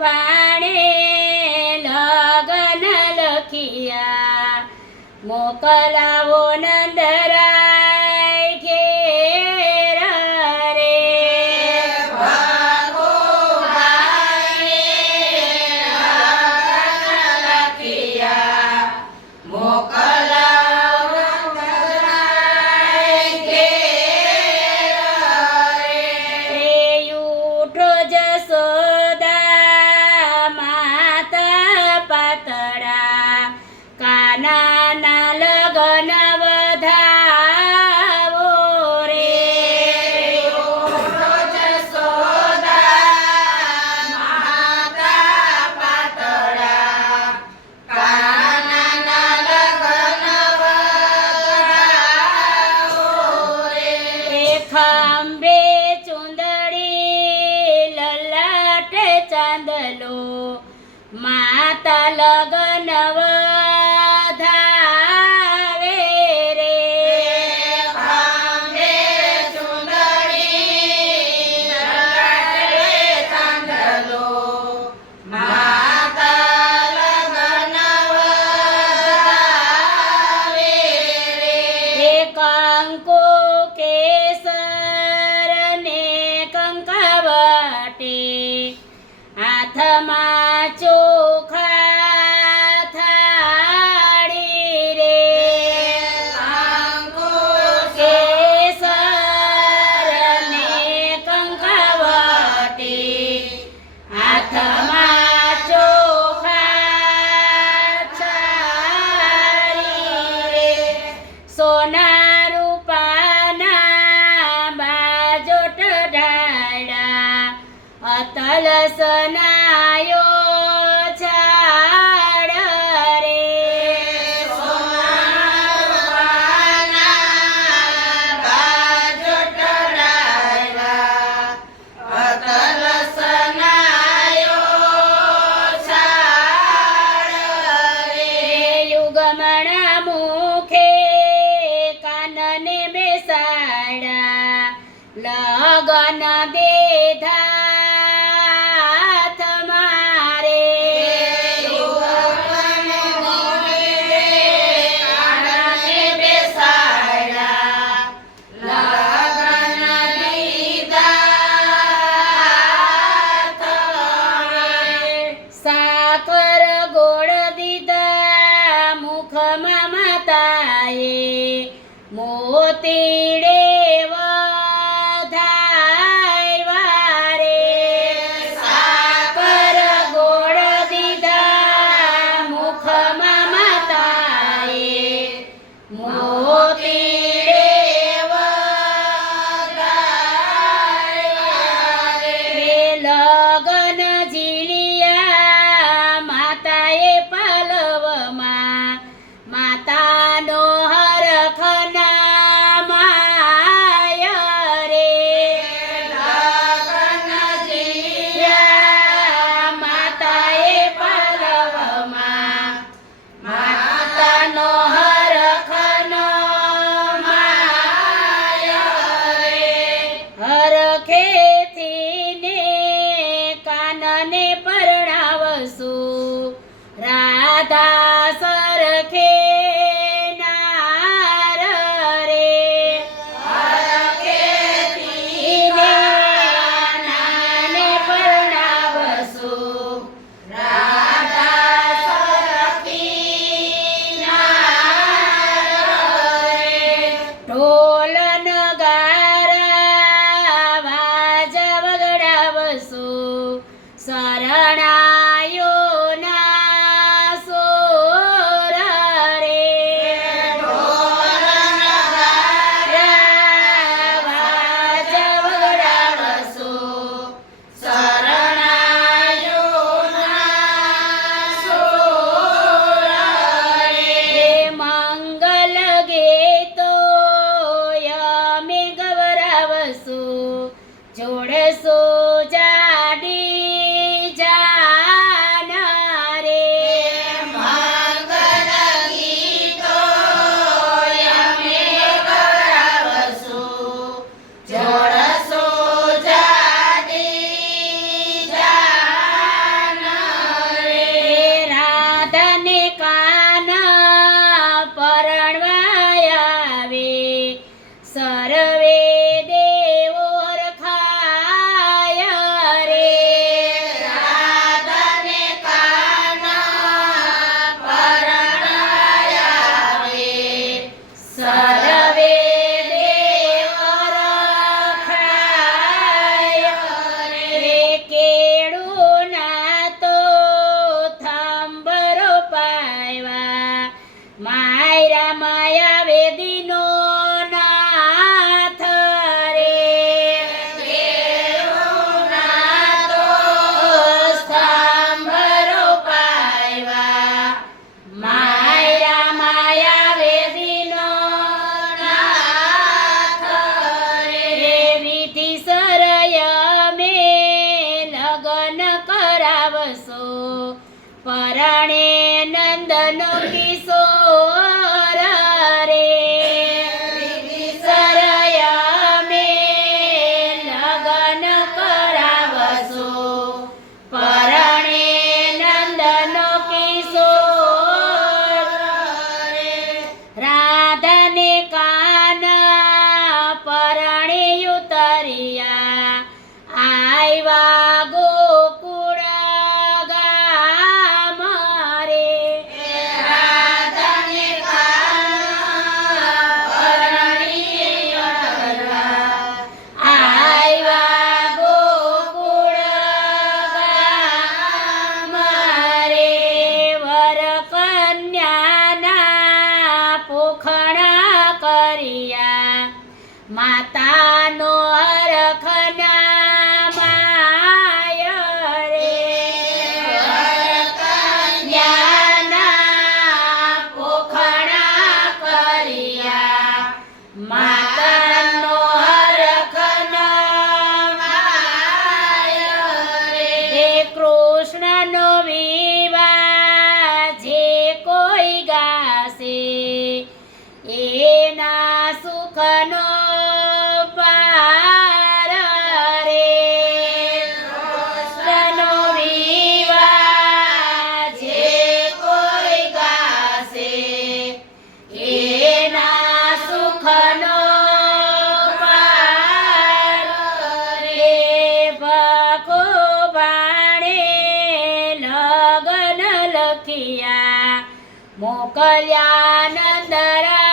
ભાણે લગન લખિયા. મોકલાવો નંદરા ચાંદલો માતા લગનવા હાથમાં ચો બનાયો ઝાડ રે. યુગમણ મુખે કાનને બેસાડા લગન દેધા પાથર ગોળ દીધા મુખમાં માતાએ. મોતીડે Halo. માતાનો અરખના મોકલ્યા